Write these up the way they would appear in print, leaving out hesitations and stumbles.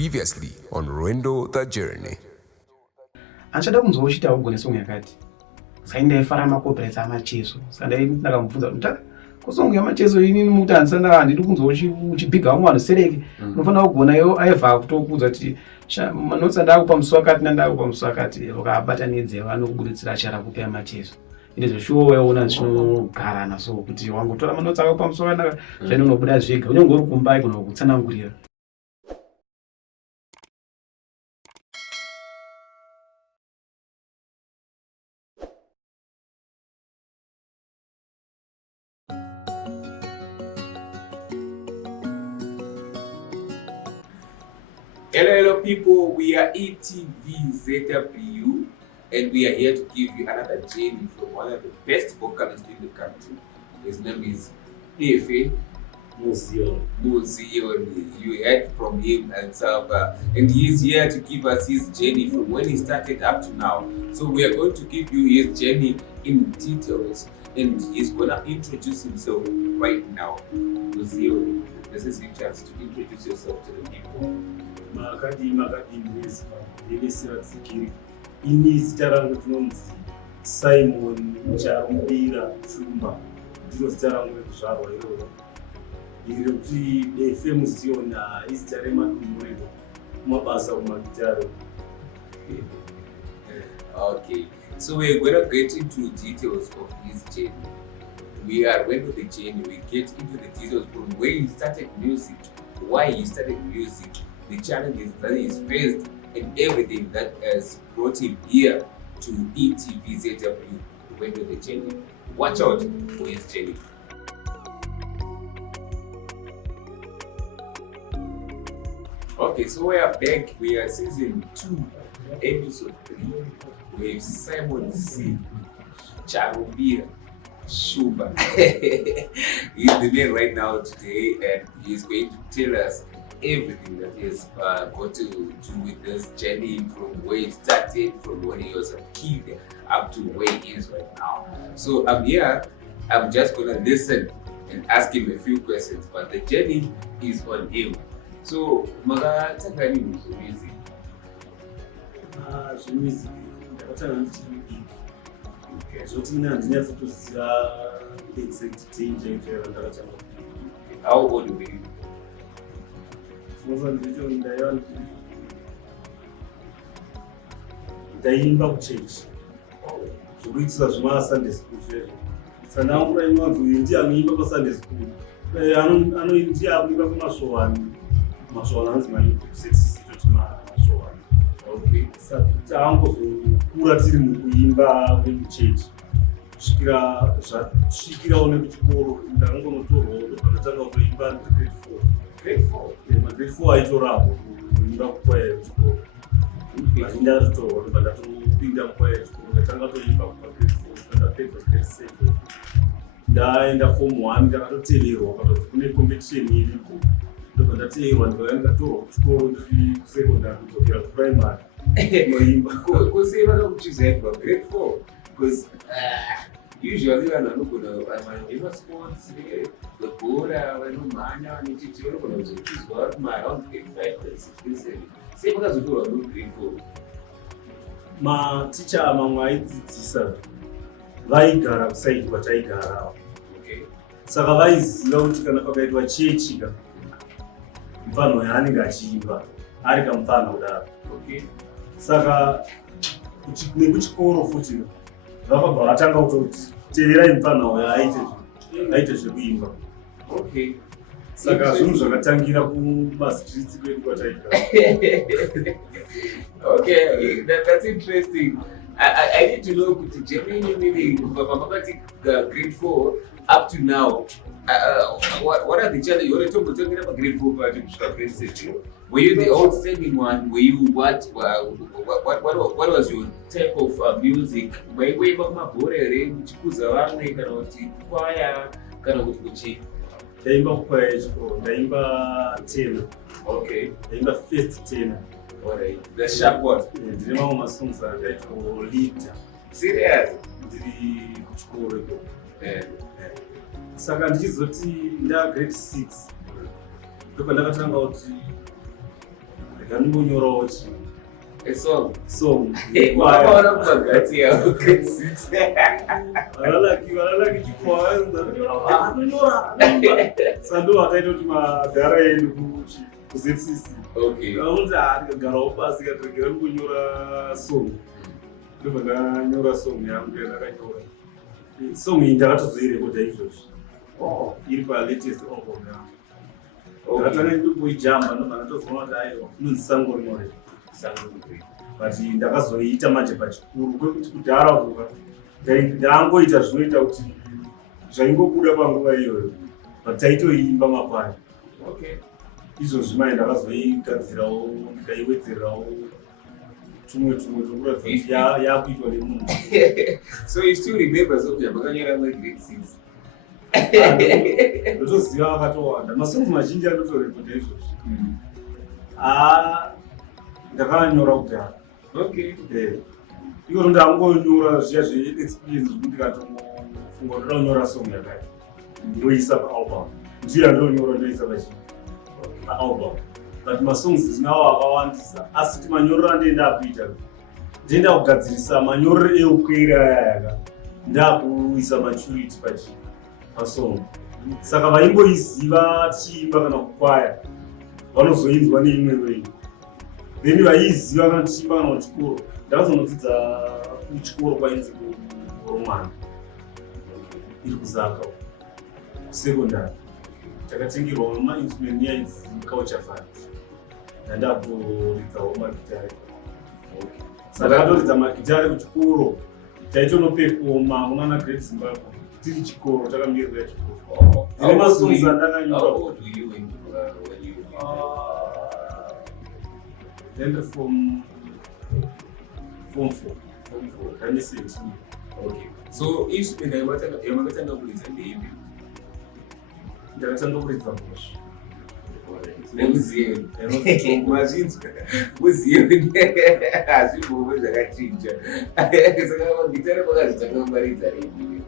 Previously on Rwendo the Journey. Anchada kunzochita ugone song yakati. Sainde efara makoperetsa amachezo. Sande ndakamubvunza kuti kusongo yamachezo ini mutanza ndiri kunzochi uchipiga umwe anosereke. Unofana kugona yo aiva kutokudza kuti manotsa ndakupa muswakati nandakupa muswakati vakabatanidze vanokubuditsira chara kupa amachezo. Ndizvo shuwo weona zvinogara naso kuti wangotora manotsa akupa muswakati zvainonobuda zvega unenge uri kumbai kuno kutsanangurira. Hello people, we are ETVZW and we are here to give you another journey from one of the best vocalists in the country. His name is Efe Muzioni. You heard from him and he is here to give us his journey from when he started up to now. So we are going to give you his journey in details and he's gonna introduce himself right now. Muzioni, this is your chance to introduce yourself to the people. Ini zita rangu tinonzi Simon Charumbira Chuma. Ndiro zita rangu rekuzvarwa iroro. Ndiri kuti Efe Muzioni izita remadumuriro mabasa kumagitare. Okay, so we're going to get into details of his journey. We are going to the journey. We get into the details from where he started music, why he started music, the challenges that he's faced, and everything that has brought him here to ETVZW. We went to the journey. Watch out for his journey. Okay, so we are back. We are season 2, episode 3 with Simon C. Charumbira Chuma. He's the man right now today, and he's going to tell us everything that he has got to do with this journey from where he started, from when he was a kid up to where he is right now. So I'm here, I'm just gonna listen and ask him a few questions, but the journey is on him. So makatanga nini music? Music ndakatanga ndichiri big. Zvoti ina ndinyaso kuziva exact danger ndakatanga. How old were you? Ndaimba kuchechi zvokuitisa zvemasunday school feri saka angura inwanzi uyu ndiye anoimba pasunday school ndiye akuimba kumasvowani anzi makusexisitoti masvowani. Saka kuti angozokura tiri mukuimba kwemuchechi kusvikira one kuchikoro ndakangonotorwawo ndokanotanga kutoimba grade 4. Grade 4 aitorapo kuimba kukwaya yekuchikoro. Ndatotorwa ndoba ndatopinda mukwaya yechikoro ndatanga toimba kubva grade 4 ndapedza grade 7. Ndaenda form 1 ndakatoteverwa pakati kune competition iriko ndoba ndateverwa ndikauya ndikatorwa kuchikoro ndiri kusekondari kudzokera kuprimary noimba. Kuseva nokuchiza kubva grade 4 because usually vanhu vanogona vanoimba sports vebhora vanomhanya vanochiti vanogona kuzochizwa vari maaround grade 5 grade 6 grade 7. Sei vakazotorwa grade 4? Maticha mamwe aidzidzisa vaigara kusaidi kwataigara. Saka vaiziva kuti kana pakaitwa chechi mufano yaanenge achiimba ari kamufana kudaro. Saka nekuchikoro futi vakabva vatanga kutoti teverai mufana uyo aite zvekuimba. Saka zvinhu zvakatangira kumastreets kwedu kwataigara. Okay, that's interesting. I need to know kuti genuinely pamakati grade 4 up to now, what are the challenges? You're talking about grade 4 party kusvika grade 7. Were you the outstanding one? Were you what was your type of music? Waiimba kumabhora here muchikuza vamwe kana kuti kwaya kana kuti kuchii? Ndaimba kukwaya yechikoro, ndaimba tenor. Okay. Ndaimba first tenor. Alright. The sharp one. Ndine mamwe masongs akaitwa leader. Serious? Ndiri kuchikoro iko. Saka ndichizoti nda grade 6 ndopa ndakatanga kuti Ndanonyorawo A song. song. Wakaona mumagati yavo kadzidza. Valalaki chikwaya anonyora. Sando vakaita kuti magara edu kuZCC. Okay. Vanoti ndikagarawo pasi karegera kunyora song. Ndobva ndanyora song yangu yandakanyora. Song iyi ndakatozoirekodha izvozvi. Iri palatest album yangu. Ndakatanga ndokuijamba ndobva ndatozoona kuti aiwa inonzi sango rinore. But ndakazoita manje pachikuru kwekuti kudhara kuka ndangoita zvinoita kuti zvaingobuda panguva iyoyo but taitoimba makwai. Izvozvi mai ndakazoigadzirawo ndikaiwedzerawo tumwe tokuratidza kuti yakuitwa nemunhu. So you still remember something makanyora grade 6? Ndotoziva akatowanda masongs mazhinji anotorekodha izvozvi. Ndakanyora kudhara. Iko ndangonyora zviya zveexperience zvekuti ndikatofunga ndoda kunyora song yakati ndoisa paalbum. Ndiya ndonyora ndoisa paalbum. But masongs ndinawo akawandisa asi kuti manyorero andoenda kuita ndoenda kugadzirisa manyorero eukwira ayaka ndakuisa maturity pasong. Saka vaimboiziva tichiimba kana kukwaya vanozoinzwa neimwe wei. Then vaiziva kana tichiimba kana kuchikoro. Ndakazonodzidza kuchikoro kwainzi kuRomani iri kuZaka kusekondari. Takatengerwa mainstrument yainzi culture fund. Ndandakutoridzawo magitare. Saka ndakatoridza magitare kuchikoro taitonopefoma kunana Great Zimbabwe tiri chikoro takamirirwa chikoro. Ndine masongs andakanyora. How old were you when you Then from Form 4. Can you see it? Okay. So instrument yamakatanga kuridza ndeipi? Ndakatanga kuridza bosho. Nemuziye. Mazvinzwa. Muziye hazvimbovo zvakachinja. Saka magitare makazvitanga kumaridza reipi?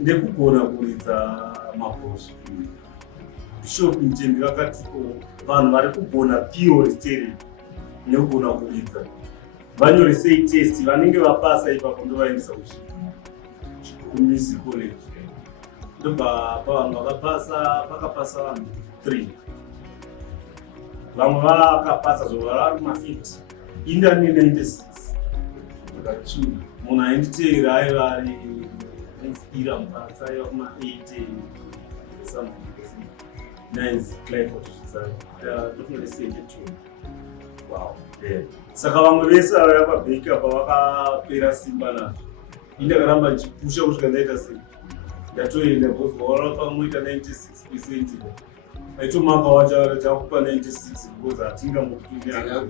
Ndekugona kuridza mabhosho. Bishop Mtendi vakati vanhu vari kugona theory stereo nekugona kuridza vanyore sei test vanenge vapasa ipapo ndovaendesa kuMusic College. Ndobva pavanhu vakapasa pakapasa vanhu 3. Vamwe vakapasa zvovari kuma50 indani 96 munhu ainditeera aiva ari ira mupatsa aiva kuma80 something. Nice Clifford definitely say it too. Wow. Saka vamwe vese vaya pabheki apa vakapera simba nazvo. Indakaramba ndichipusha kusvika ndaita sei. Ndatoenda bhozwa pamwe ita 96%. Aitomaka wacho chakupa 96 because hatingambokutunya.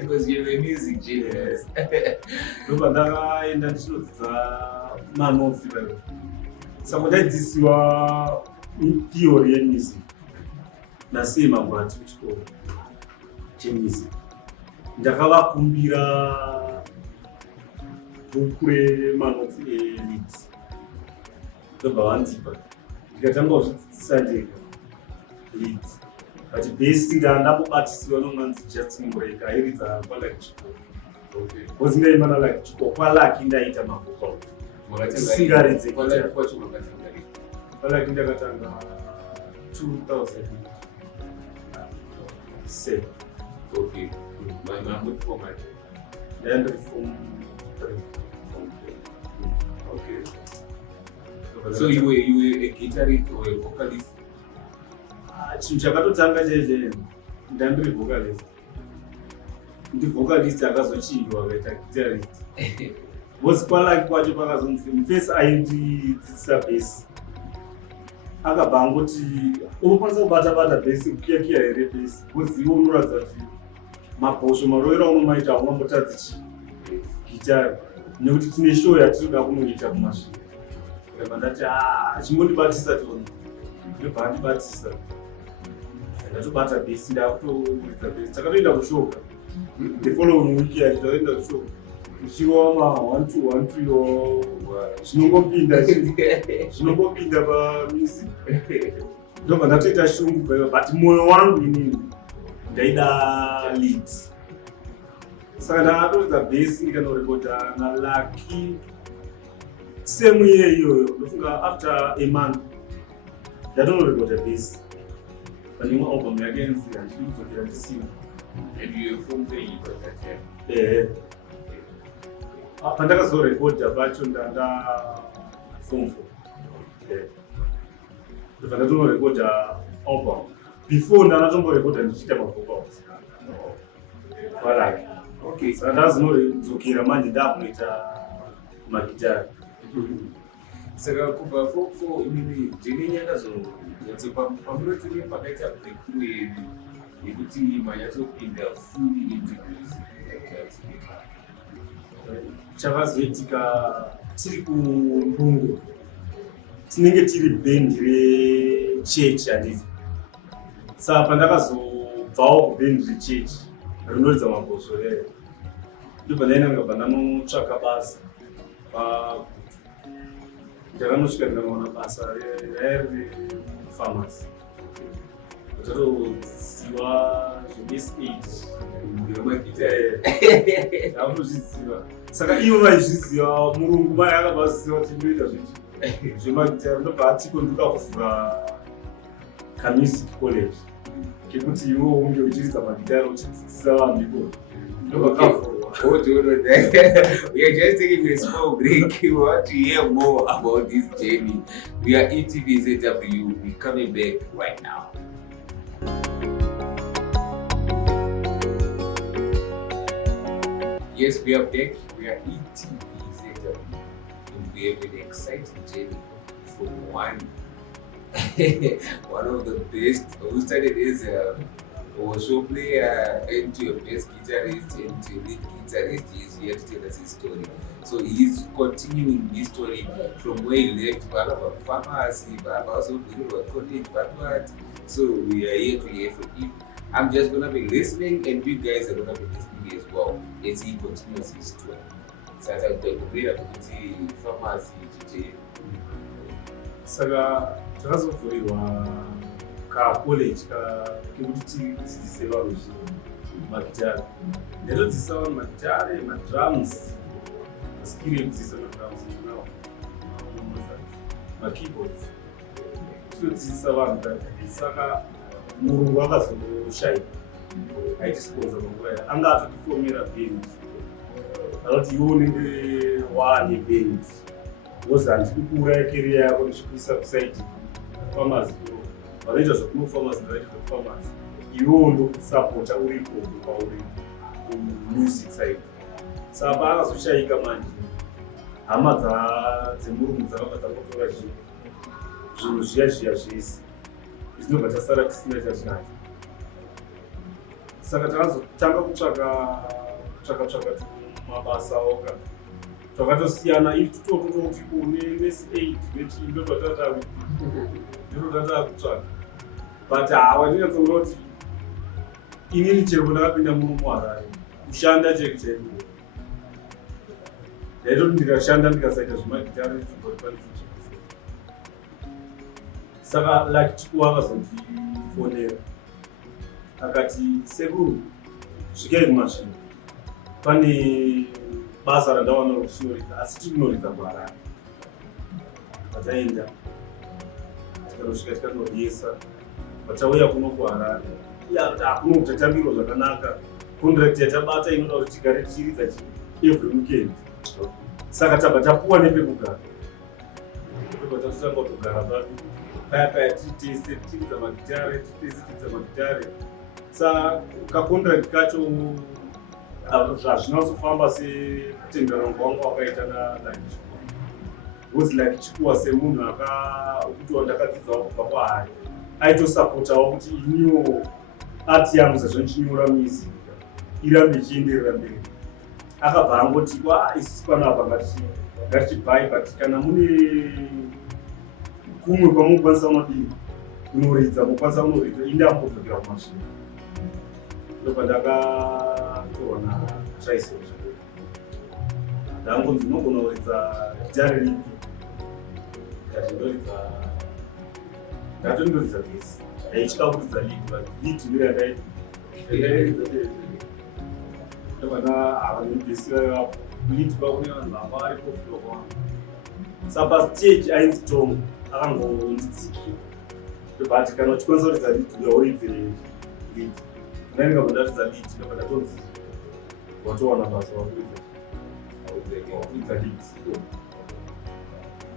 Because you're a music genius. Ndobva ndakaenda ndichinodzidza manotsi kare. Saka ndaidzidzisiwa theory yemusic nasei magwati kuchikoro chemusic. Ndakavakumbira bhuku remanotsi eleads ndobva vandipa ndikatanga kuzvidzidzisa ndega leads but basi ndambobatisiwa nomanzi Justin Break airidza palaki chikoro because ndaimba nalaki chikoro palaki ndaita mavocal singaridze palaki ndakatanga 2007. Okay. My format. Then Form 3. Okay. So you were a guitarist or a vocalist? Chinhu chakatotanga cheche ndandiri vocalist. Ndi vocalist akazochinjwa akaita guitarist. Because palaki kwacho pakazonzi first aindidzidzisa bass. Akabva angoti unokwanisa kubata base kukiyakiya here base because iwo unoratidza kuti mabhosho maroera unomaita haungambotadzi gitari nekuti tine show yatinoda kunoita kumasvika. Ndabva ndati chimbondibatisa toni ndobva andibatisa ndatobata base ndakutoridza base. Takatoenda kushoka the following week tatoenda kushoka uchiwa ma 1-2 yo zvinongopinda pamusic ndobva ndatoita shungu but mwoyo wangu inini ndaida lead. Saka ndakatoridza base ndikanorekodha naLucky same year iyoyo. Ndofunga after a month ndatonorekodha base pane imwe album yake yanzi handidi kudzokera ndisimba. And you formed the hit at that time? Pandakazorekodha pacho ndanda form 4. Ndobva ndatonorekodha album before ndanatomborekodha ndichiita mavocals kwaLucky. Okay. Saka ndazinodzokera manje ndakunoita magitari. Saka kubva for imini ndine nyanga zonzi pamunoti pakaita breakthrough yekuti manyatsopinda fully into music. Chakazoitika tiri kuNdungu tinenge tiri band rechechi handiti. Saka pandakazobvawo kuband rechechi rinoridza mabhozorere ndobva ndaenda ndikabva ndanotsvaka basa. Ndakanosvika ndikanoona basa rairi pharmacy. Ndatoziva zve8 ndakutozviziva. Saka ivo vaizviziva, murungu mai akabaziva kuti ndoita zvemagitari. Ndobva atiko ndoda kuvhura kamusic college kekuti ivo unge uchiridza magitari uchidzidzisa vanhu ikoko. Ndobva kavhurwa. We are just taking a small break. We want to hear more about this journey. We are ETV-ZW. We're coming back right now. Yes, we are back. We are ETV-ZW. And we have an exciting journey from one of the best who started as a show player into a bass guitarist into a lead guitarist. He's here to tell us his story. So he's continuing his story from where he left Balaba Pharmacy, also college, but so we are here to hear from him. I'm just gonna be listening and you guys are gonna be listening as well as he continues his story. So I thought the great Pharmacy GJ. Saka takazovhurirwa kacollege kekuti tidzidzise vanhu magitari. Ndatodzidzisa vanhu magitari, madrums, maskiri ekudzidzisa madrums, makeyboards. Tinodzidzisa vanhu kudai. Saka murungu akazoshaika aitisiponza panguva iya. Anga atotifomera band akati iwe unenge waane band wozi handidi kuuraya keriya yako ndichikuisa kusaidi pharmacy. Vanoita zvekunopharmacy ndavaita zvekupharmacy. Iwewo ndokusapota uripo pauri kumusic side. Saka paakazoshaika manje hama dzemurungu dzakabva dzakotora zvinhu zviya zvese zvinobva tasara tisina chazvinacho. Saka takazotanga kutsvaka mabasa oga twakatosiyana. Iri tutototi une nes8 nechii ndobva tatava kutsvaka but hawa ndinatsoona kuti inini chero ndakapinda muno muHarare kushanda cheke ndaitoti ndikashanda ndikasaita zvemagitari zvibhoripani. Saka Lucky Chikuwa akazondifonera akati, sekuru svikai kumasvingo, pane basa randawana rokushinoridza asi tinoridza muHarare. Pataenda tikanosvika tikanoryesa patauya kuno kuHarare kuno kutatambirwa zvakanaka. Contract yatabata inoda kuti tigare tichiridza every weekend. Saka tabva tapuwa nepekugara. Ndobva tatotanga kutogara paya titese tichiridza magitare. Saka kacontract kacho hazvinazofamba setenderano wangu wakaita naLucky Chikuwa. Because Lucky Chikuwa semunhu akutiwa ndakadzidzawo kubva kwaHari aitosapotawo kuti iniwo ati yangu sezvo ndichinyora music irambe ichienderera mberi. Akabva angoti isusu panapa ngatichibhai, but kana mune kumwe kwamukwanisa unodini unoridza mukwanisa unoridza indambodzokera kumasvingo. Ndobva ndakatorwa naTriceps ndangonzi unogona kuridza gitari ripi, ndati ndoridza ndatondoridza besi ndaitya kuridza lead ndiyo yandairidza ndovana havanobesi lead pakune vanhu vanga vari profita kwangu saka pastage ainzi Tom akangonditsikira but kana uchikwanisa kuridza lead uyauridze lead unainga kundaridza lead ndobva ndatonzi watowana basa wakuridza lead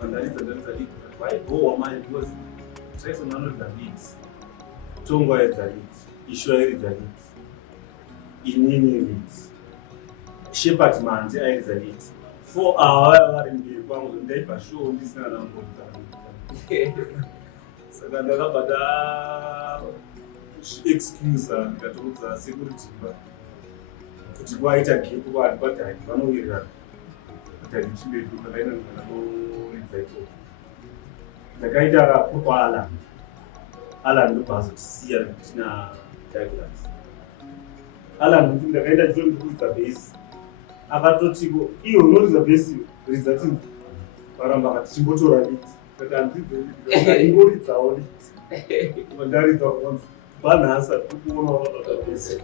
ndaridza lead why go amai because Jackson anoridza lead Tongo aridza lead Ishu aridza lead inini lead Shepard Manje aridza lead 4 hour vari mberi kwangu ndaibva show ndisina namboridza saka ndakabva excuse ndikatoudza security kuti kwaita gepo vanhu padhaki vanowirirana kuti ndichimbeduka ndaenda ndikanoridza ikoko ndakaita kupa Alan ndobva azotisiya tina Douglas Alan ndakaenda ndikuridza besi akatotiko iyo unoridza besi ridza tinzi varamba kati chimbotora liti kati handingoridzawo liti ndaridza kwanzi banhasa tikuona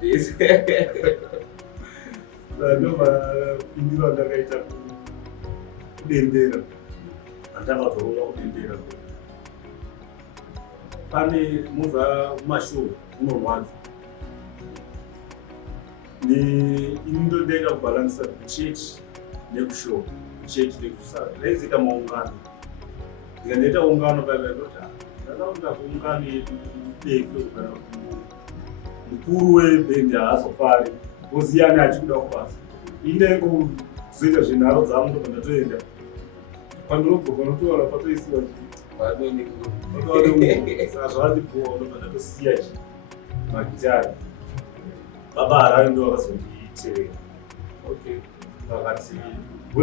besi ndobva pindiro ndakaita kudendera handakazouya kudendera pane movha kumashow unorwadza ndindodaenda kubalanisa kuchechi nekushow kuchechi nekushow ndaizoita maungano ndikandoita ungano ndakaita ndakaunda kuungano yedu defe kana mukuru webhendi haazofari oziyani achikuda kubasa indengo kuzoita zvinharo dzangu ndobva ndatoenda pandinobvoka notoona patoisiwa saka zvandibhoa ndobva ndatosiya magitari baba harari ndo vakazonditeerera vakati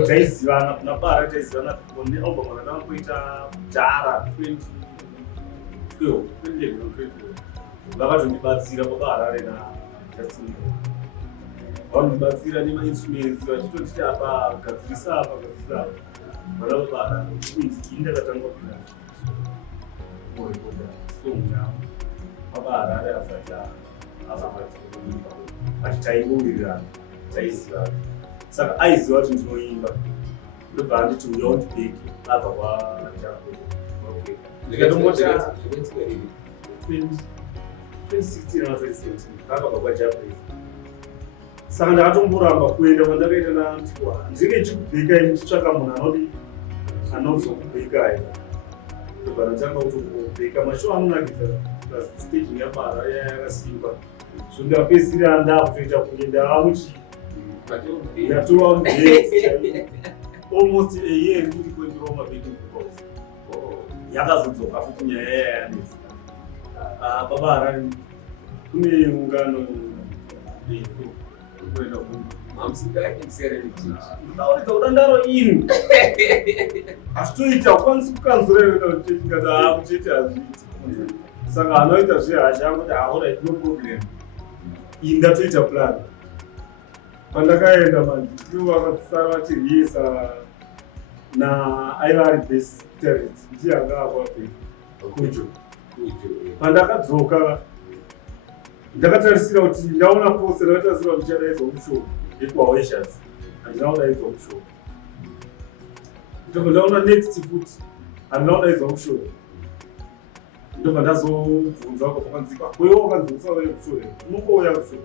taizivana kuna bara taizivana nealbum rakangoita dhara 2012 vakatondibatsira baba harare naJustin vanondibatsira nemainstruments vachitotiti apa gadzirisa apa vana baba harare inzi ndakatanga kupinda kurekoda song yavo baba harare asati achitaiburirana taizivana saka aiziva kuti ndinoimba ndobva anditi uya undibheki abva kwaJaco 2016 akabva kwaJaco saka ndakatomboramba kuenda kwandakaita nantiwa ndinge ndichikubhekai ndichitsvaka munhu anozokubhekai ndobva ndatanga kutobheka mashow anonakidza staging yabara yakasimba so ndapedzisira ndakutoita kunge ndaamuchi ndatowa mudate almost a year ndiri kuenderwa mabheking vocals yakazodzoka futi nyaya yayanetsa baba harari kune ungano refu kuenda ndauridza kudandaro inu hazvitoita ukwanisi kukanzurerekatingati kuchete hazviiti saka anoita zvehasha kuti aora no problem iyi ndatoita plan pandakaenda mandiwo vakasara vachiriyesa naaivari best talent ndiye anga akwape kujo pandakadzoka ndakatarisira kuti ndaona pose ndakatarisira kuti ndichadaidzwa mushow yekuwaweshas handina kudaidzwa mushow ndobva ndaona next futi handina kudaidzwa mushow ndobva ndazobvunza kwakanzika kwewo wakanzivisa uye kushow unongouya kushow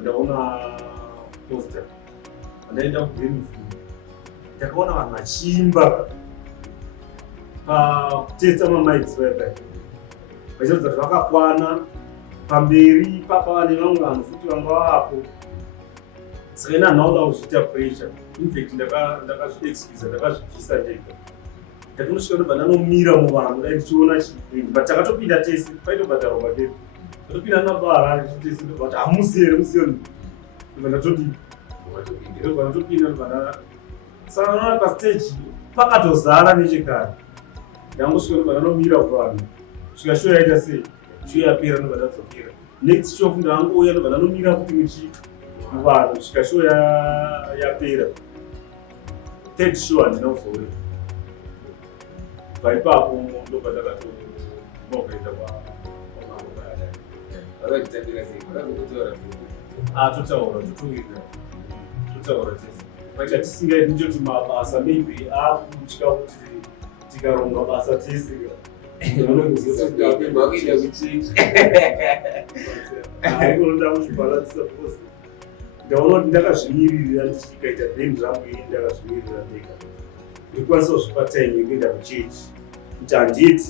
ndaona poster ndaenda kuGreenville ndakaona vanhu vachiimba pakutesta mamics vaya vachiratidza kuti vakakwana pamberi papa vane vamwe vanhu futi vanga vapo saka ina nhauda kuzviita pressure infact ndakazviexcusa ndakazvibvisa ndega ndakunosvika ndobva ndanomira muvanhu dai ndichiona chipindu but takatopinda tese paitobhadharwa padero tatopinda nabara tese ndobva kuti hamusi here musiyoni ndobva ndatodii ndobva ndatopinda ndobva saka naona pastage pakatozara nechekare ndangosvika ndobva ndanomira kuvanhu svika show yaita sei show yapera ndobva ndadzokera next show futi ndangouya ndobva ndanomira futi muvanhu svika show yapera third show handina kuzouya bva ipapo ndobva ndakatoenda kuenda kwa vakachitambira sei vakatotaura totaura tese pacha tisingaiti ndiyoti mabasa maybe akutya kuti tikaronga basa tese vakuita kuchinja ainoda kuchibhalansisa because ndaona kuti ndakazvimirira ndichikaita bhendi rangu ini ndakazvimirira ndega ndikwanisa kuzvipa time yekuenda kuchechi kuti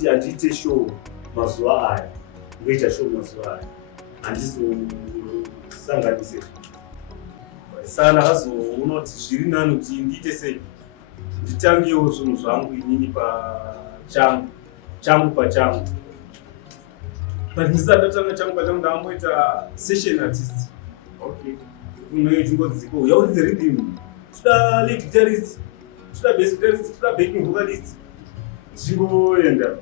handiite show mazuva aya ndoita show mazuva aya handizosanganise saka ndakazoona kuti zviri nani kuti ndiite sei nditangewo zvinhu zvangu inini changu pachangu but ndisati ndatanga changu pachangu ndakamboita session artist unoitingodziko yaudze rhythm toda lead guitarist toda bass guitarist toda backing vocalist tichingoenda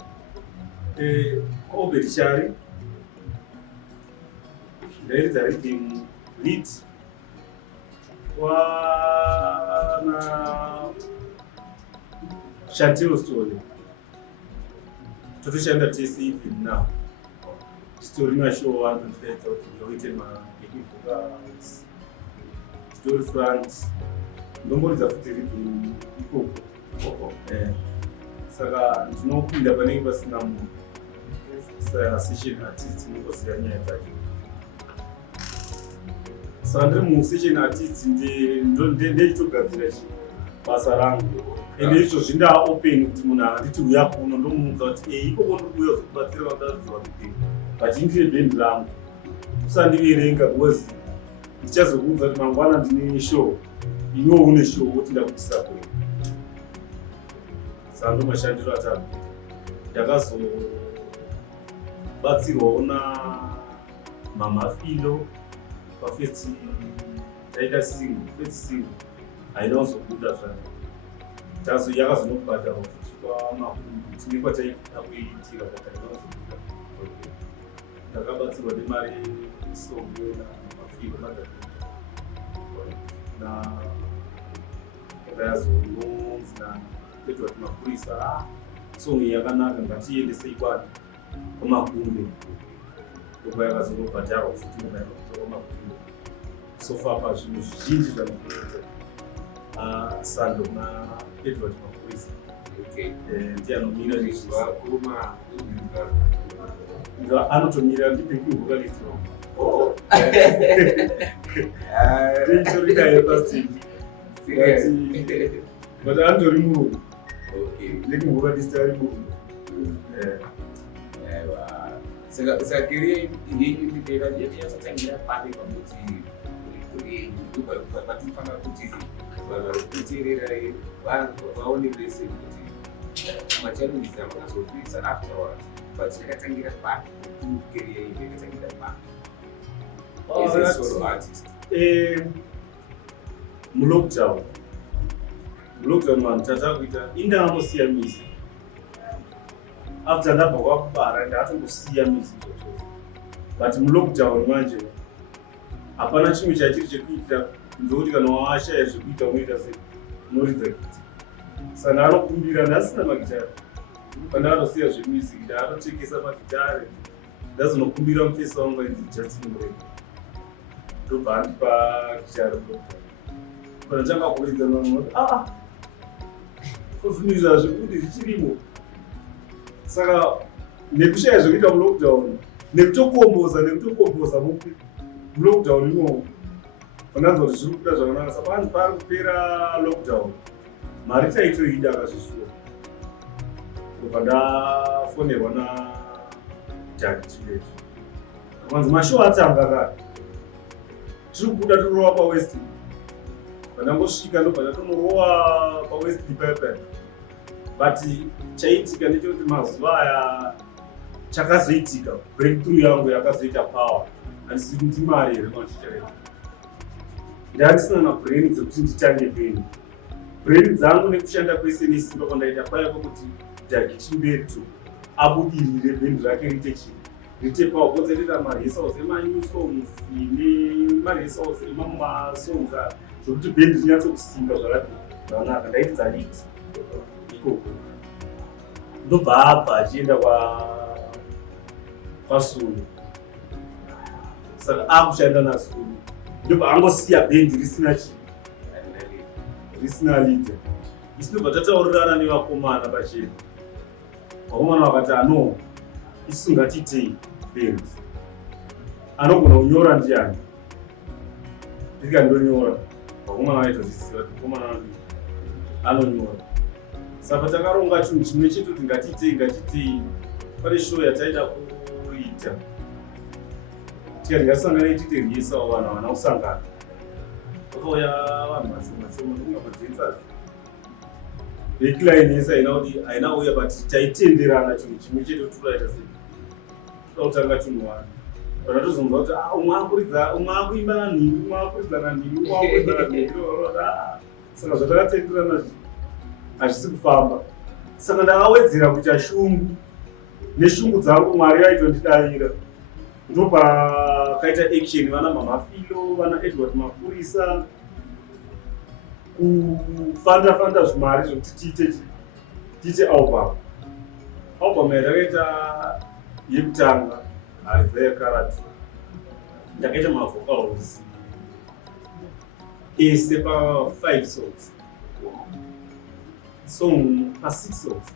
kwaobert chari ndairidza rhythm lead kwana Chantel story totoshanda tese even now story mashow wangu nditaedza kuti ndoite mabacking vocals story front ndomboridza futi rhythm ikoko saka ndinopinda panenge pasina munhu session artist inongoziva nyaya dzacho saka ndiri musession artist ndechitogadzira basa rangu ende izvozvi ndaopen kuti munhu akanditi uya kuno ndomuudza kuti ikoko ndikuuya zokubatsira vakadziwa kupinda but indire bhendi rangu usandiverenga because ndichazokuudza kuti mangwana ndine show iwewo une show woti ndakudisappoint saka ndomashandiro atatu ndakazobatsirwawo namamafilo pafirst taita first single haina kuzobuda zvayo yakazonobhadharwa futi kwamakundu tine kwataida kuiitira kwatainazobuda ndakabatsirwa nemari songo namafilo madafida yakazononzi edward mapurisa songo yakanaka ngatiendesei kwani kwamakundu ndokwa yakazonobhadharwa futi kwamakundu sofa pazvinhu zvizhinji zvanokuita sando naedward mapurisa ndianomira nezvivakuma anotomira ndibacking vocalist ndichorinaye pastage but andori murungu backing vocalist ari murungu saka career yenyu yatsatangira pari pamuti patinofanira kuti kuteerera vaone vese kuti machallenges amazopisa afterwards but yakatangira pari career yenyu yakatangira pari as a solo artist mulockdown vanhu tatakuita indangosiya mizi after ndabva kwakubara ndatongosiya mizi totoza but mulockdown manje hapana chimwe chachiri chekuita ndokuti kana washaya zvekuita unoita sei unoridza gita saka ndanokumbira ndasina magitari pandakanosiya zvemusic ndaanotekesa magitari ndazonokumbira mufesa wangu ainzi Justin Murray ndobva andipa gitari kana tanga kuridza nanoti kuzvinhu zvekuti zvichirimo saka nekushaya zvekuita mulockdown nekutokomboza mupi lockdown imomo vananzwa kuti zviri kuda zvakanaka saka vanhu pari kupera lockdown mari taitoida akazvisuwa ndobva ndafonerwa nadhaki chibetu akanzi mashow atanga kare tiri kubuda torowa pawest vandangosvika ndobva ndatonorowa pawest pipepen but chaitika ndechekuti mazuva aya chakazoitika breakthrough yangu yakazoita power handisi kuti mari here machitaita ndandisina nabrain dzekuti nditange bhendi brain dzangu nekushanda kwese nesimba kwandaita kwaiva kuti Dhaki Chimbetu abudirire bhendi rake rite power kodzetera maresource emanew songs nemaresource emamasongs zvokuti bhendi rinyatsokusimba zvakati zvakanaka ndaitidza liti ikoko ndobva abva achienda kwaSulu. Saka akushanda naSulu. Ndipo angosiya bhendi risina leader. Isinobva tataurirana nevakomana pachena. Vakomana vakati ano isingatiitei bhendi. Anogona kunyora ndiani. Ndikandonyora. Vakomana vaitozviziva kuti mukomana wangu anonyora. Saka takaronga chinhu chimwe chete kuti ngatiitei. Pane show yataida kuita. Tikati ngatisangane tiite riesawo vanhu havana kusangana. Vakauya vanhu vashoma ndingamajensazi. Backline yese haina uya but taitenderana chinhu chimwe chete kuti turaita sei. Toda kutanga chinhu wani. Vanhu vatozonzwa kuti umwe akuimba nanhingi, umwe akuridza nanhingi, umwe akuridza nanhingi. Saka zvatakatenderana hazvisi kufamba. Saka ndakawedzera kuita shungu. Neshungu dzangu Mwari aitondidavira. Ndopakaita action vana Mamafilo, vana Edward Mapurisa. Kufanda zvimari zvokuti tiite album. Album yandakaita yekutanga Isaiah Karatu. Ndakaita mavocals ese pa5 songs. Song pa6 songs.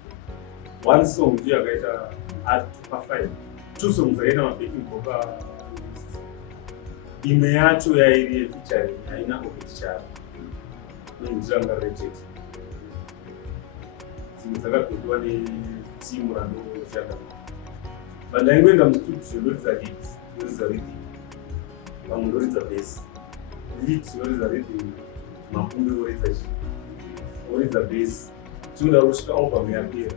One song ndiyo yakaita pa5. 2 songs dzakaita mabacking vocal. Imwe yacho yairi featuring haina Obetichari. Ndanga rated. Dzimwe dzakapindwa netimu randoshanda. Vandaingoenda mustudio ndoridza lead, ndoridza rhythm. Vamwe ndoridza bass. Lead ndoridza rhythm, makumbe oridza bass. Tinoda kusvika album yapera.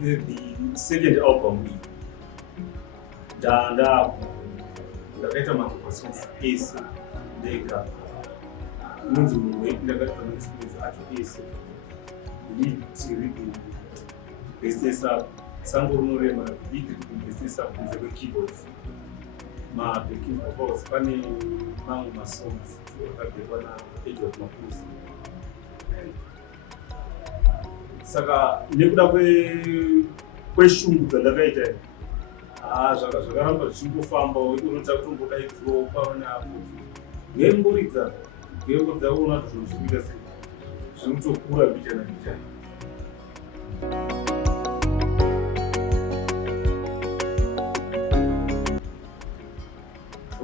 The second album iyi. Ndakaita masongs ese ndega. Unonzi munhu ndakati panoexperience acho ese. Lead rhythm, bass up. Sango rinorema lead rhythm, bass up kunze kwekeyboards. Mabacking vocals pane mamwe masongs akabekwa naEdward Mapurisa. Saka nekuda kweshungu dzandakaita zvakaramba zvichingofamba unoita kutomboda iflow pamwe apo ngemburidza ngembo dzaona kuti zvinhu zvikuita sei zviri kutokura mbichana.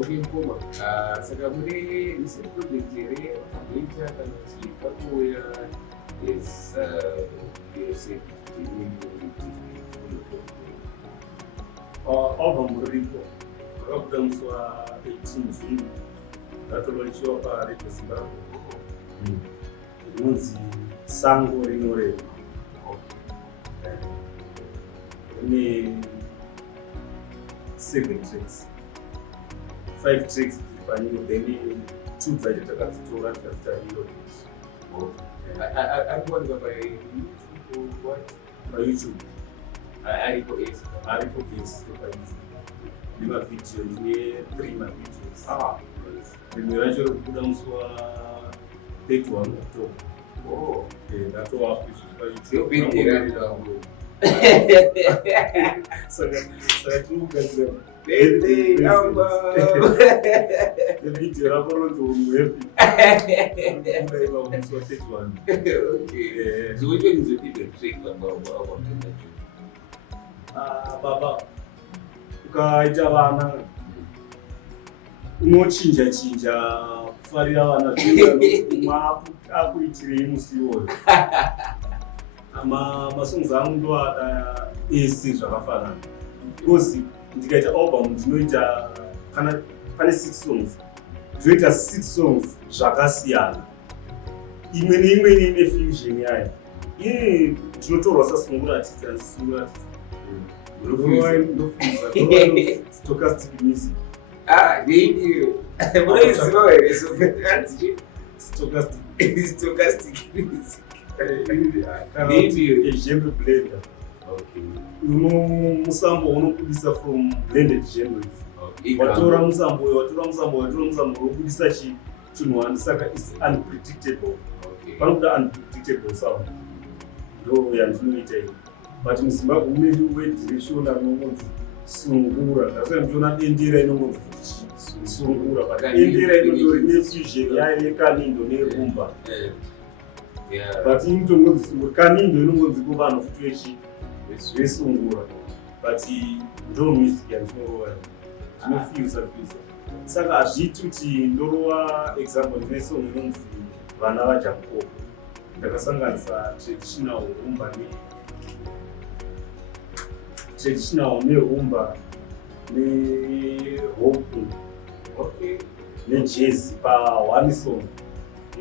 Okay, mkoma. Saka mune recent project here wakaita kana kuti pakuya is said album riripo rakabuda musi wa18 June ratolonchiwa paRadio Zimbabwe. Rinonzi Sango Rinorema. Rine 7 tracks. 5 tracks dziri panyika, then 2 dzacho takadzitora tikadzita reloads. Arikuwanikwa paYouTube or what? PaYouTube. Aripo ese. Aripo ese paYouTube. Nemavideo ndine 3 mavideos. Rimwe racho rikubuda musi wa31 October. Ndatowa paYouTube. Saka tiri kugadzira video rako ronzi unhu happy. Kudaiva musi wa31. So which one is your favorite track about Baba, ukaita vana unochinja kufarira vana zvinoda akuitirei musi iwoyo. Masongs angu ndoada ese zvakafanana. Because ndikaita album ndinoita kana pane 6 songs. Ndinoita 6 songs zvakasiyana. Imwe neimwe ine fusion yayo. Ndinotorwa sasunguratidzi asunguratidzi. Stochastic music. Maybe. What is stochastic music? A genre blender. Musambo unobudisa from blended genres. Watora musambo unobudisa chinhu wani, saka is unpredictable. Panobuda unpredictable sound. Ndo yandinoita iyi. But muZimbabwe mune direction anonzi sungura. Ndasema ndiona dendera inongonzi futi sungura. But dendera inotori nefusion yayo yekanindo nerumba. Yeah. But inongonzi sungura. Kanindo inongonzi kuvanhu futi vesungura. But ndo music yandinorowa. Ndinofisa. Saka hazviiti kuti ndorova example ndine song inonzi vana vaJacob. Ndakasanganisa traditional nerumba nehope nejazz pa1 song.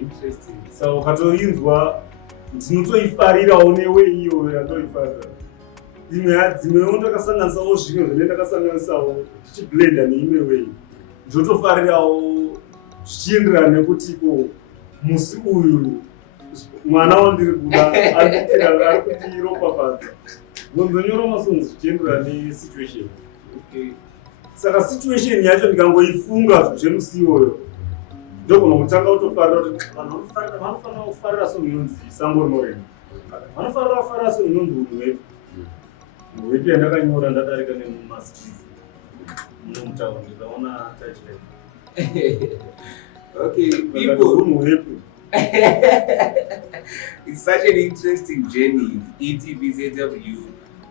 Interesting. Saka ukatoinzwa ndinotoifarirawo newe iyo yandoifarira. Dzimwewo ndakasanganisawo zvimwe zvine ndakasanganisawo tichiblenda neimwe wei. Ndotofarirawo zvichienderana nekuti ko musi uyu mwana wandiri kuda ari kutiropafadza. Ngonzonyora masongs zvichienderana nesituation. Saka situation yacho ndikangoifunga zvemusi iwoyo ndogona kutanga kutofarira kuti vanhu vanofanira kufarira song inonzi Sango Rinorema. Vanofanira kufarira song inonzi Unwepi. Unwepi yandakanyora ndadarika nemumastreets nomutaundi ndaona title. Okay, people. It's such an interesting journey. ETVZW.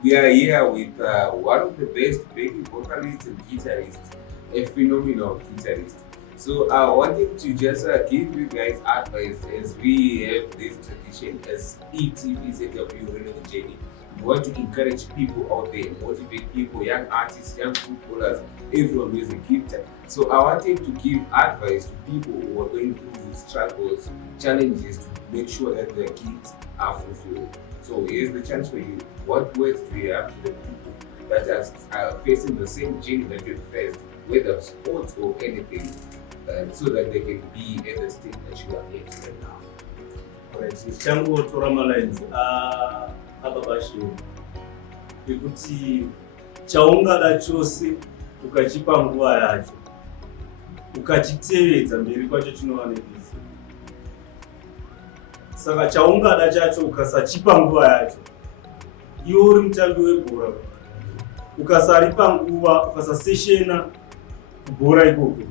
We are here with one of the best backing vocalists and guitarists, a phenomenal guitarist. So I wanted to just give you guys advice as we have this tradition as ETVZW Reno the Journey. We want to encourage people out there, motivate people, young artists, young footballers, everyone who is a gifter. So I wanted to give advice to people who are going through struggles, challenges to make sure that their gifts are fulfilled. So here's the chance for you. What words do you have to the people that are facing the same journey that you've faced, whether sports or anything, so that they can be at the state that you are at right now? Alright, changu tora malines ababashiro ekuti chaungada chose ukachipa nguva yacho ukachitevedza mberi kwacho chinova nebasa. Saka chaungada chacho ukasachipa nguva yacho, iwe uri mutambi webhora ukasaripa nguva ukasaseshena kubhora ikoko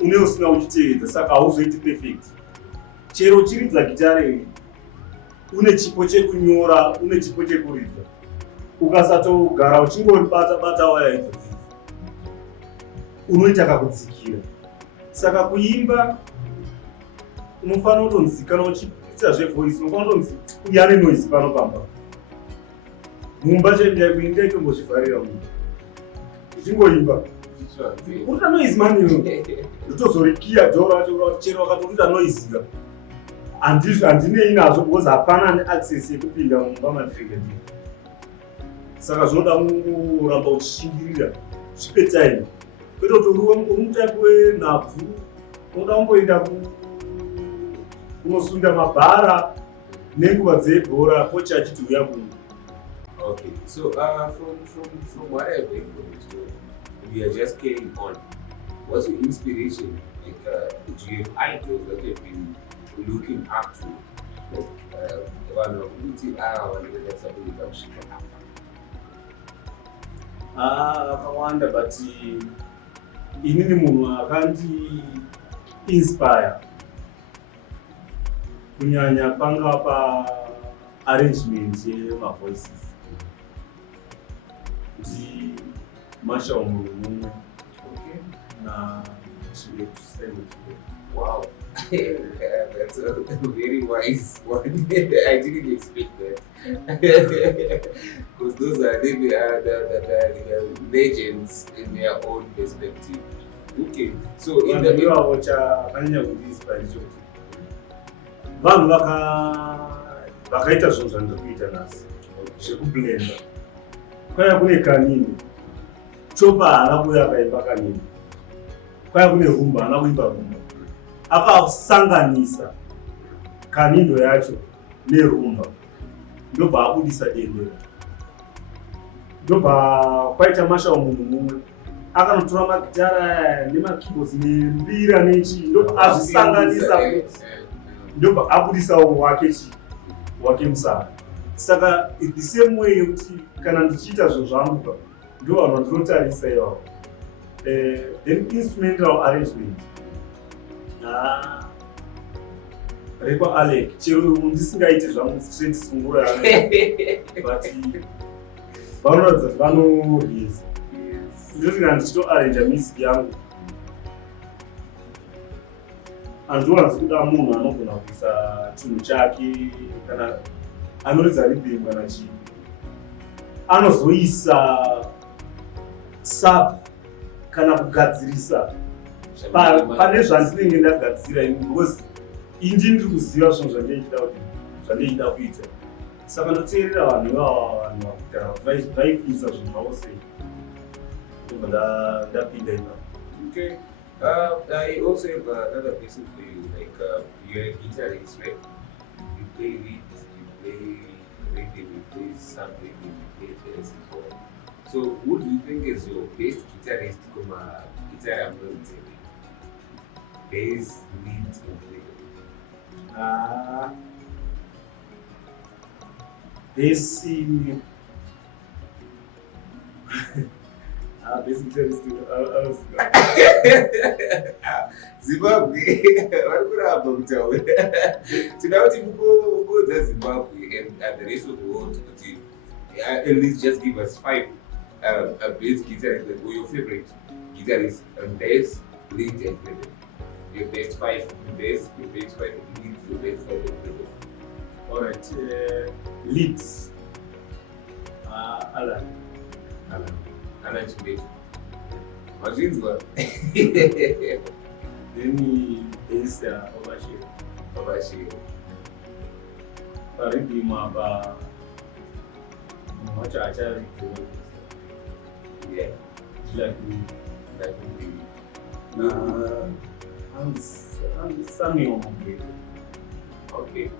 une usina kuchitevedza, saka hauzoiti perfect. Chero uchiridza gitare une chipo chekunyora, une chipo chekuridza, ukasatogara uchingoribata waya idzodzidzi unoita kakudzikira. Saka kuimba unofanira kutonzikana uchiita zvevoice, unofanira kutonzi uyane noise pano pamba. Mumba chendikuinda itombozvivharira munhu uchingoimba unoita noise maniro ndotozorikiya dhoro racho chero wakatoita noise handinei nazvo because hapana access yekupinda mumba mandiregedii. Saka zvinoda kuramba uchishingirira zvipe time, kwete kuti uri mutambi wenhabvu unoda kumboenda kunosunda mabhara nenguva dzebhora kocha achiti uya kuno. Okay, so from what I've heard from you, so we are just carrying on. What's your inspiration? Like, do you have idols that you've been looking up to? Akawanda, but inini munhu akandi inspire kunyanya panga pa arrangement yemavoices kuti masha munhu mumwe na wow. That's a very wise one. I didn't expect that. Because those are the legends in their own perspective. Okay, so in the vanhu vakaita zvinhu zvandikuita nhasi zvekublenda. Kwaya kune kanini chopa haana kuuya akaimba kanini, kwaya kune rumba haana kuimba rumba, akasanganisa kanindo yacho nerumba ndobva abudisa dendera. Ndobva kwaita masha munhu mumwe akanotora magitara nemakeyboards nembira nechi, ndobva azvisanganisa futi, ndobva abudisawo wake musana. Saka the same way yekuti kana ndichiita zvinhu zvangu ndo vanhu vandinotarisa iwawo. Then instrumental arrangement rekwa Alec chero ndisingaiti zvangu straight sungura but vanoratidza kuti vanorisa. Ndoti kana ndichitoarrange music yangu handiwanzi kuda munhu anogona kuisa chinhu chake kana anoridza rhythm kana chii, anozoisa sub kana kugadzirisa pane zvandinenge ndagadzira because inji ndiri kuziva zvinhu zvandichida kuita. Saka ndoteerera vanhu ivava vanhu vakudhara vaifisa zvinhu zvavo sei ndobva ndapinda ipapo. Okay. I also have another question for you. Like, you're a guitarist, right? You play lead, you play rhythm, you play something, you play bass as well. So, who do you think is your best guitarist? Kuma guitar music, bass, lead, and rhythm. Bass guitarist. Zimbabwe, warikuramba kutaura. Tinoda kuti mugodza Zimbabwe and the rest of the world kuti at least just give us 5 bass guitarists or your favorite guitarist and bass, lead and rhythm. Your best 5 in bass, your best 5 in lead, your best 5 in rhythm. Alright, leads. Alan Chimbechi. Mazvinzwa. Then bass Obashir. Parhythm apa much achari. Yeah. Like I'm Samuel. Okay.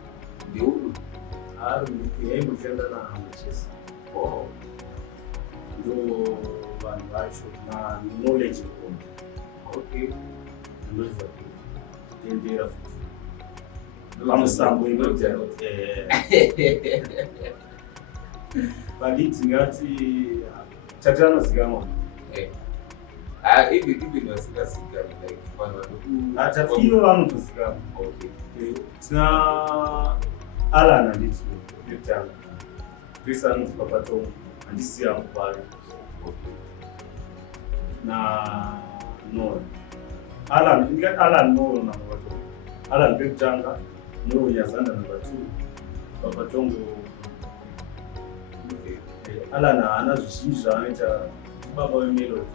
You are able to chess. oh. Ndo vanhu vacho na knowledge yakona. Okay. Ndoziva kutendera futi pamusambo inoita baliti ngati tati anozikamwa Even vasingazikamwa like vanhu tati ivo vanotozikamwa. Tina Alan handiti ndekutanga Chris anonzi Papatongo handisiya mubari na Noah. Alan Noah number 2, Alan Peptanga, Noah Yazanda number 2, Papatongo. Alan ana zvizhinji zvaanoita baba wemelody.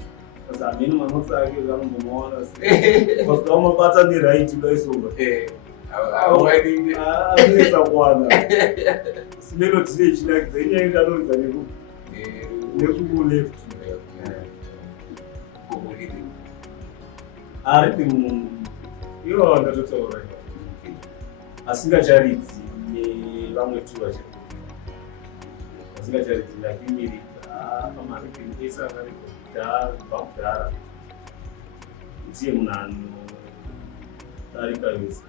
Because amene manotsi ake zvanombomaona because wamabata neraiti udaisonga anetsa kuwana melody ine ichinakidza inyaya kuti anoridza nekuleft rhythm ivo vandatotaura asingacharidzi nevamwe tu vachi asingacharidzi ndakimirika pamarhythm ese akaridza kubva kudhara ndiye munhu anodarika yose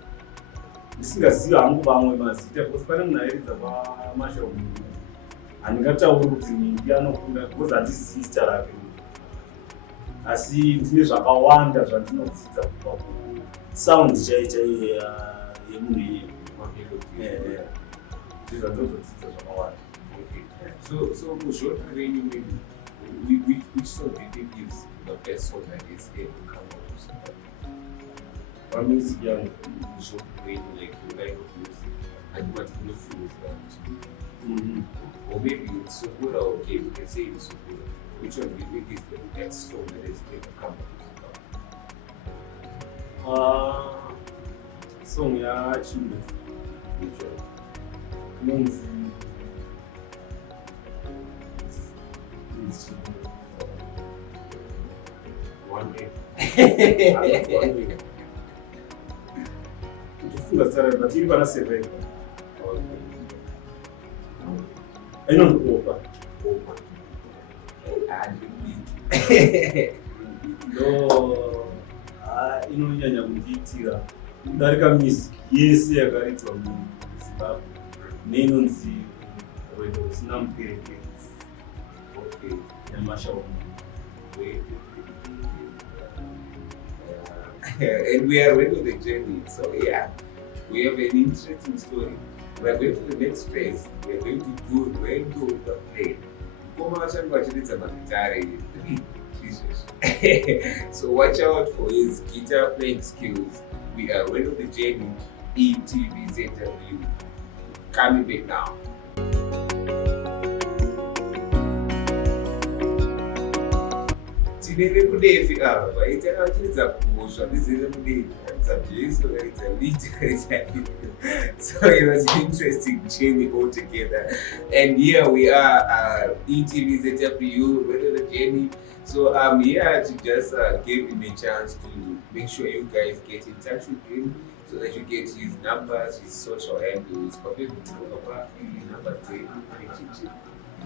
ndisingaziva hangu vamwe mazita because pane munhu airidza pamashauri handingatauri kuti ningi anokunda because handizivi zita rake asi ndine zvakawanda zvandinodzidza kubva kusound chaichaiye yemunhu iye ndizvandozodzidza zvakawanda. So genre renyu which song do you think is the best song that is ever come out of somebody? Music yangu Genre renyu like you like of music and what you feel is that or maybe it's Sukura, okay, we can say it's Sukura. Which one do you think is the best song that has ever come out of somebody? song yaChimbefu Which one? inonzi One day. ndifunga zita but iri pana 7 Okay. inonzi Opa. ndo inonyanya kundiitira kudarika music yese yakaridzwa muZimbabwe neinonzi Wendo usina muperekezi. Okay. Nyamasha uno. And we are ready with the journey. So yeah, we have an interesting story. We are going to the next phase. We are going to do Wendo with the plane. So watch out for his guitar playing skills. We are Wendo the journey. ETVZW. Coming back now. Tinere kudefi apa itakachiridza kuosha ndizere kudefi dzabjesu so it was an interesting journey altogether, and here we are, ETVZW, Wendo the journey. So I'm here to just give him a chance to make sure you guys get in touch with him so that you get his numbers, his social handles,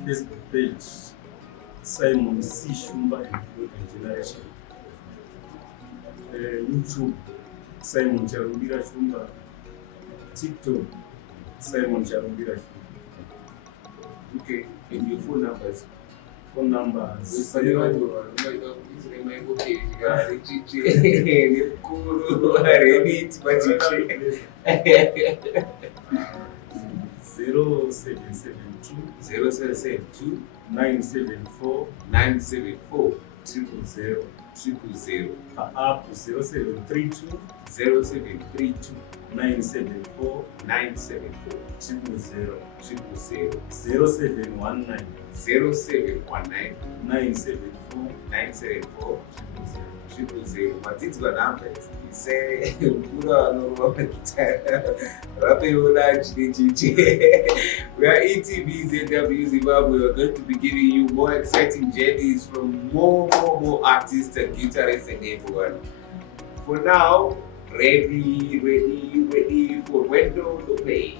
Facebook page Simon C. Shumba and Generation. YouTube Simon Charumbira Shumba. TikTok Simon Charumbira Shumba. Okay, and your phone numbers. Phone numbers 0772 974 000. up 0732 974 000 0719 974 000. Madzidzi numbers. Say Mura no guitar. We are ETVZW Zimbabwe. We are going to be giving you more exciting journeys from more artists and guitarists and everyone. For now, ready for Wendo to play.